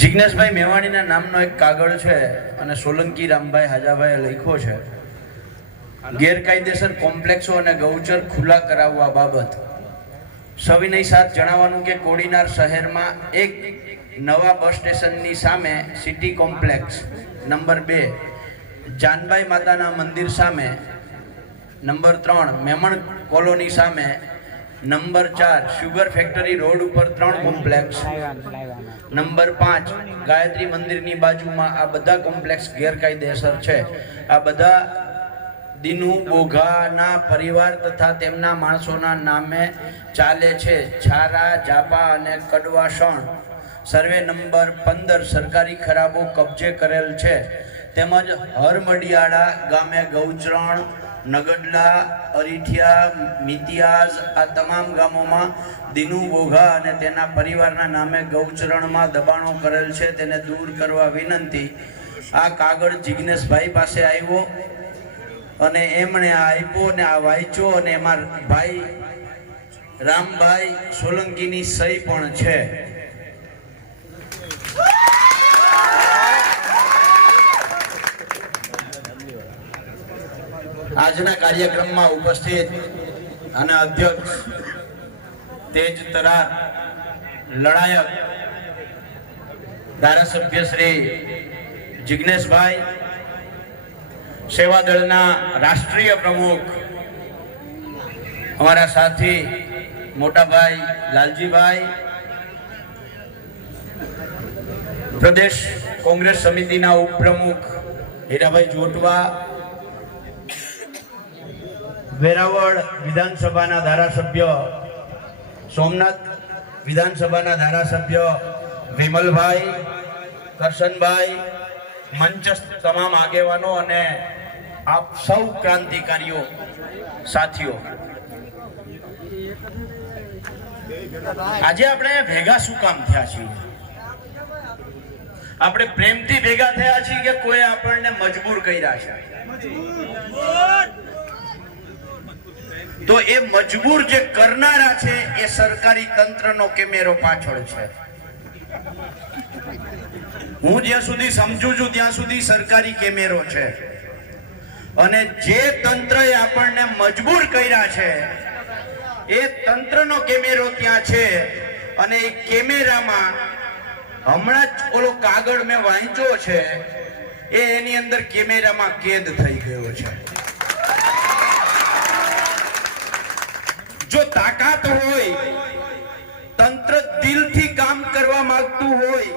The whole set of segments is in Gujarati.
જિગ્નેશભાઈ મેવાણીના નામનો એક કાગળ છે અને સોલંકી રામભાઈ હાજાભાઈએ લખ્યો છે ગેરકાયદેસર કોમ્પ્લેક્સો અને ગૌચર ખુલ્લા કરાવવા બાબત સવિનય સાથ જણાવવાનું કે કોડીનાર શહેરમાં એક નવા બસ સ્ટેશનની સામે સિટી કોમ્પ્લેક્સ નંબર 2 જાનબાઈ માતાના મંદિર સામે, નંબર 3 મેમણ કોલોની સામે, નંબર 4 શુગર ફેક્ટરી રોડ ઉપર 3 કોમ્પ્લેક્સ, નંબર 5 ગાયત્રી મંદિરની બાજુમાં આ બધા કોમ્પ્લેક્સ ગેરકાયદેસર છે. આ બધા દિનુ બોઘાના પરિવાર તથા તેમના માણસોના નામે ચાલે છે. છારા, જાપા અને કડવાસણ સર્વે નંબર 15 સરકારી ખરાબો કબજે કરેલ છે. તેમજ હરમડિયાળા ગામે ગૌચરણ, નગડલા, અરીઠિયા, મિતિયાઝ આ તમામ ગામોમાં દિનુ બોઘા અને તેના પરિવારના નામે ગૌચરણમાં દબાણો કરેલ છે. તેને દૂર કરવા વિનંતી. આ કાગળ જિગ્નેશભાઈ પાસે આવ્યો અને એમણે આ આપ્યો ને આ વાંચ્યો અને એમાં ભાઈ રામભાઈ સોલંકીની સહી પણ છે. આજના કાર્યક્રમમાં ઉપસ્થિત અને અધ્યક્ષ તેજ તરાર લડાયક ધારાસભ્ય શ્રી જિગ્નેશભાઈ, સેવાદળના રાષ્ટ્રીય પ્રમુખ અમારા સાથી મોટાભાઈ લાલજીભાઈ, પ્રદેશ કોંગ્રેસ સમિતિના ઉપપ્રમુખ હીરાભાઈ જોટવા, વેરાવળ વિધાનસભાના ધારાસભ્ય, સોમનાથ વિધાનસભાના ધારાસભ્ય વિમલભાઈ, કરશનભાઈ, મંચસ્થ તમામ આગેવાનો અને આપ સૌ ક્રાંતિકારીઓ સાથીઓ, આજે આપણે ભેગા શું કામ થયા છીએ? આપણે પ્રેમથી ભેગા થયા છીએ કે કોઈ આપણને મજબૂર કર્યા છે? તો એ મજબૂર જે કરનારા છે એ સરકારી તંત્રનો કેમેરો પાછળ છે. હું જ્યાં સુધી સમજુ છું ત્યાં સુધી સરકારી કેમેરો છે અને જે તંત્રએ આપણને મજબૂર કર્યા છે એ તંત્રનો કેમેરો ત્યાં છે. અને એ કેમેરામાં હમણાં જ ઓલો કાગળ મેં વાંચ્યો છે એ એની અંદર કેમેરામાં કેદ થઈ ગયો છે. જો તાકાત હોય, તંત્ર દિલથી કામ કરવા માંગતું હોય,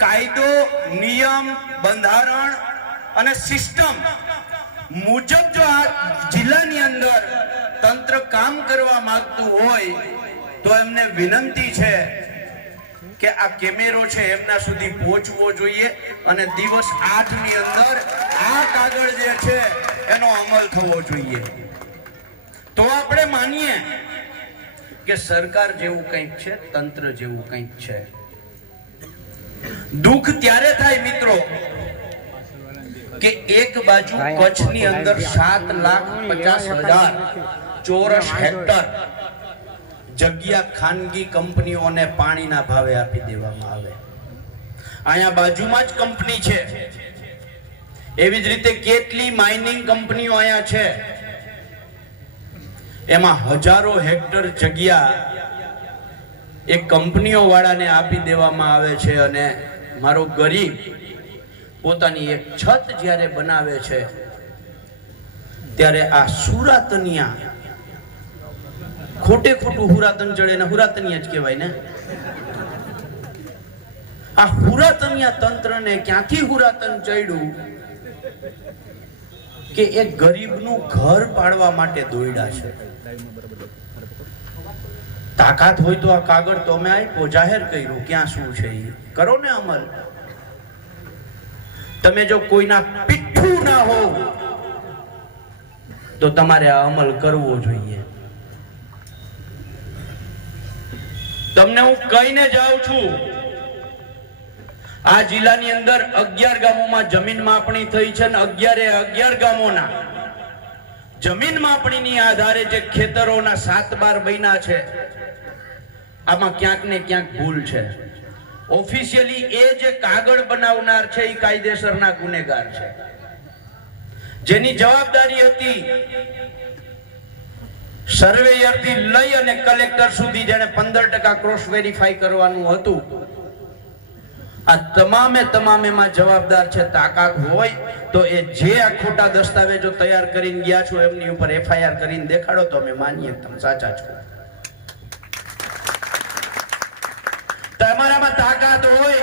કાયદો, નિયમ, બંધારણ અને સિસ્ટમ મુજબ જો આ જિલ્લાની અંદર તંત્ર કામ કરવા માંગતું હોય તો એમને વિનંતી છે કે આ કેમેરો છે એમના સુધી પહોંચવો જોઈએ અને દિવસ 8 ની અંદર આ કાગળ જે છે એનો અમલ થવો જોઈએ. તો આપણે માનીએ કે સરકાર જેવું કંઈક છે, તંત્ર જેવું કંઈક છે. દુઃખ ત્યારે થાય મિત્રો કે એક બાજુ કચ્છની અંદર 7,50,000 ચોરસ હેક્ટર જગ્યા ખાનગી કંપનીઓને પાણીના ભાવે આપી દેવામાં આવે. અહીંયા બાજુમાં જ કંપની છે. એવી જ રીતે કેટલી માઇનિંગ કંપનીઓ અહીંયા છે. એમાં હજારો હેક્ટર જગ્યા એ કંપનીઓ વાળાને આપી દેવામાં આવે છે અને મારો ગરીબ પોતાની એક છત જ્યારે બનાવે છે ત્યારે આ હુરાતનિયા, ખોટે ખોટું હુરાતન ચડે ને હુરાતનિયા જ કહેવાય ને, આ હુરાતનિયા તંત્રને ક્યાંથી હુરાતન ચડ્યું કે એક ગરીબનું ઘર પાડવા માટે દોડ્યા છે. તાકાત હોય તો આ કાગળ તો અમે આપ્યો, જાહેર કર્યું, ક્યાં શું છે એ કરો ને અમલ. તમે જો કોઈના પીઠું ના હો તો તમારે આ અમલ કરવો જોઈએ. તમને હું કહીને જાઉં છું, આ જિલ્લાની અંદર 11 ગામોમાં જમીન માપણી થઈ છે અને 11 ગામોના જમીન માપણીની આધારે જે ખેતરોના 7/12 બન્યા છે આમાં ક્યાંક ને ક્યાંક ભૂલ છે. ઓફિશિયલી એ જે કાગળ બનાવનાર છે એ કાયદેસરના ગુનેગાર છે, જેની જવાબદારી હતી સર્વેયર થી લઈ અને કલેક્ટર સુધી જેને 15% ક્રોસ વેરીફાઈ કરવાનું હતું. આ તમામે માં જવાબદાર છે. તાકાત હોય તો એ જે આ ખોટા દસ્તાવેજો તૈયાર કરીને ગયા છો એમની ઉપર FIR કરીને દેખાડો તો અમે માનીએ તમે સાચા છો. તમારામાં તાકાત હોય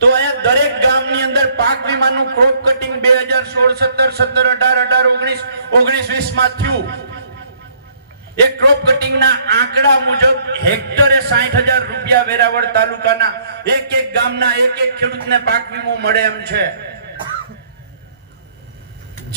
તો અહીંયા દરેક ગામની અંદર પાક વીમાનું ક્રોપ કટિંગ 2016, 17, 17, 18, 19, 20 માં થયું. એક ક્રોપ કટિંગ ના આંકડા મુજબ હેક્ટરે 60,000 રૂપિયા વેરાવળ તાલુકાના એક ગામના એક ખેડૂતને પાક વીમો મળે એમ છે.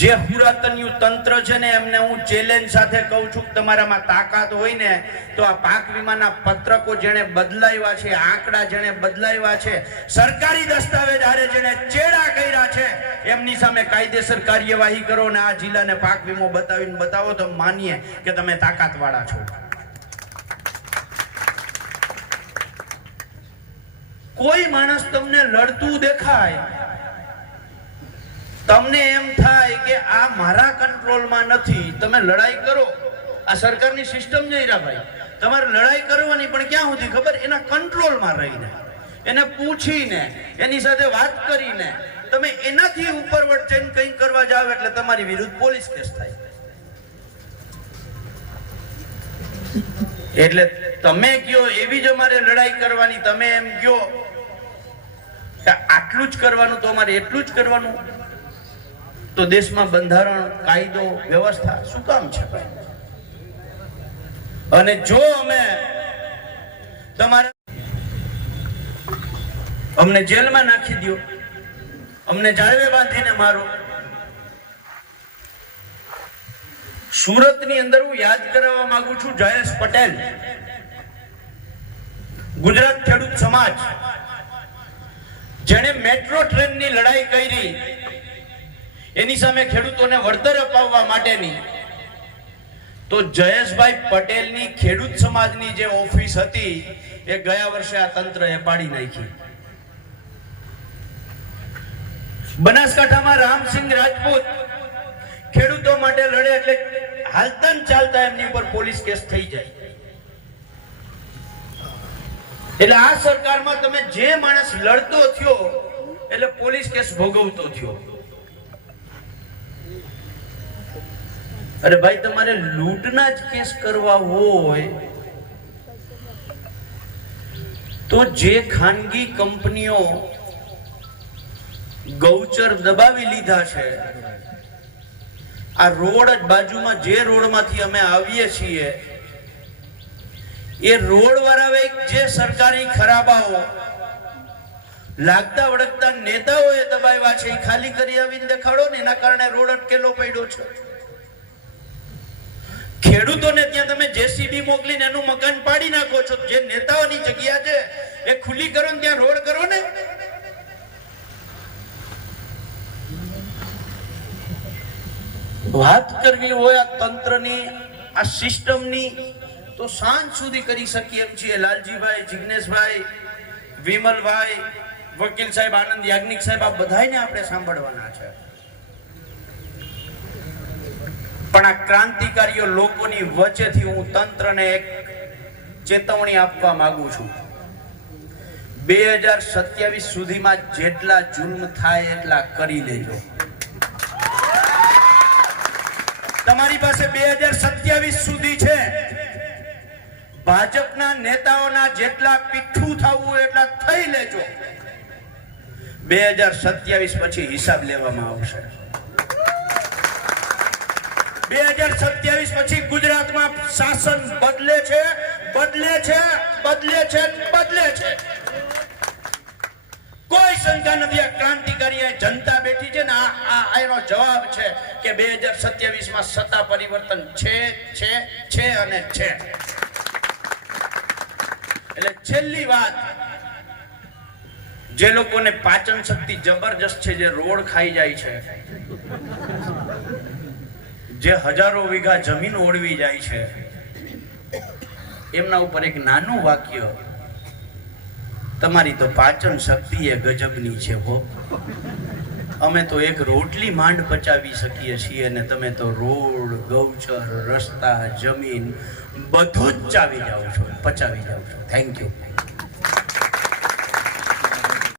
જે પુરાતનયું તંત્ર છે ને એમને હું ચેલેન્જ સાથે કહું છું કે તમારામાં તાકાત હોય ને તો આ પાક વીમાના પત્રકો જેને બદલાવ્યા છે, આંકડા જેને બદલાવ્યા છે, સરકારી દસ્તાવેજ હારે જેને ચેડા કર્યા છે એમની સામે કાયદેસર કાર્યવાહી કરો ને આ જિલ્લાને પાક વીમો બતાવીને બતાવો તો માનીએ કે તમે તાકાત વાળા છો. કોઈ માણસ તમને લડતું દેખાય, તમને એમ થાય કે આ મારા કંટ્રોલમાં નથી, તમે લડાઈ કરો. આ સરકારની સિસ્ટમ છે હીરાભાઈ, તમારે લડાઈ કરવાની પણ ક્યાં સુધી ખબર, એના કંટ્રોલમાં રહીને, એને પૂછીને, એની સાથે વાત કરીને તમે એનાથી ઉપરવટ જઈને કંઈ કરવા જાવ એટલે તમારી વિરુદ્ધ પોલીસ કેસ થાય. એટલે તમે કયો એવી જ અમારે લડાઈ કરવાની, તમે એમ કયો કે આટલું જ કરવાનું તો અમારે એટલું જ કરવાનું, તો દેશમાં બંધારણ, કાયદો, વ્યવસ્થા શું કામ છે ભાઈ? અને જો અમે તમારા અમને જેલમાં નાખી દો, અમને જાળવે બાંધીને મારો. સુરતની અંદર હું યાદ કરાવવા માંગુ છું, જયેશ પટેલ, ગુજરાત ખેડૂત સમાજ, જેણે મેટ્રો ટ્રેનની લડાઈ કરી, એની સામે ખેડૂતોને વળતર અપાવવા માટેની, તો જયેશભાઈ પટેલની ખેડૂત સમાજની જે ઓફિસ હતી એ ગયા વર્ષે આ તંત્રએ પાડી નાખી. બનાસકાંઠામાં રામસિંહ રાજપૂત ખેડૂતો માટે લડે એટલે હાલતા ચાલતા એમની ઉપર પોલીસ કેસ થઈ જાય. એટલે આ સરકારમાં તમે જે માણસ લડતો થયો એટલે પોલીસ કેસ ભોગવતો થયો. અરે ભાઈ, તમારે લૂંટના જ કેસ કરવા હોય તો જે ખાનગી કંપનીઓ ગૌચર દબાવી લીધા છે, આ રોડ જ બાજુમાં જે રોડમાંથી અમે આવીએ છીએ એ રોડ વાળાએ જે સરકારી ખરાબાઓ લાગતા વળગતા નેતાઓએ દબાવ્યા છે એ ખાલી કરી આવીને દેખાડો ને, એના કારણે રોડ અટકેલો પડ્યો છે. ખેડૂતોને ત્યાં તમે JCB મોકલીને એનું મકાન પાડી નાખો છો. જે નેતાઓની જગ્યા છે એ ખુલ્લી કરો ને ત્યાં રોડ કરો ને. વાત કરવી હોય આ તંત્રની, આ સિસ્ટમની, તો સાંજ સુધી કરી શકીએ એમ છીએ. લાલજીભાઈ, જિગ્નેશભાઈ, વિમલભાઈ, વકીલ સાહેબ, આનંદ યાજ્ઞિક સાહેબ, આ બધાને આપણે સાંભળવાના છે. પણ આ ક્રાંતિકારીઓ લોકોની વચ્ચેથી હું તંત્રને એક ચેતવણી આપવા માંગુ છું. 2027 સુધીમાં જેટલા જુલ્મ થાય એટલા કરી લેજો. તમારી પાસે 2027 સુધી છે. ભાજપના નેતાઓના જેટલા પીઠું થવું એટલા થઈ લેજો. 2027 પછી હિસાબ લેવામાં આવશે. 2027 પછી ગુજરાતમાં શાસન બદલે છે, બદલે છે, બદલે છે, બદલે છે. કોઈ શંકા નથી. આ ક્રાંતિકારી જનતા બેઠી છે ને, આ એનો જવાબ છે કે 2027 માં સત્તા પરિવર્તન છે અને છે. એટલે છેલ્લી વાત, જે લોકોને પાચન શક્તિ જબરજસ્ત છે, જે રોડ ખાઈ જાય છે, જે હજારો વીઘા જમીન ઓળવી જાય છે, એમના ઉપર એક નાનું વાક્ય તમારી તો પાચન શક્તિ એ ગજબની છે હો. અમે તો એક રોટલી માંડ પચાવી શકીએ છીએ અને તમે તો રોડ, ગૌચર, રસ્તા, જમીન બધું જ પચાવી જાઓ છો. Thank you.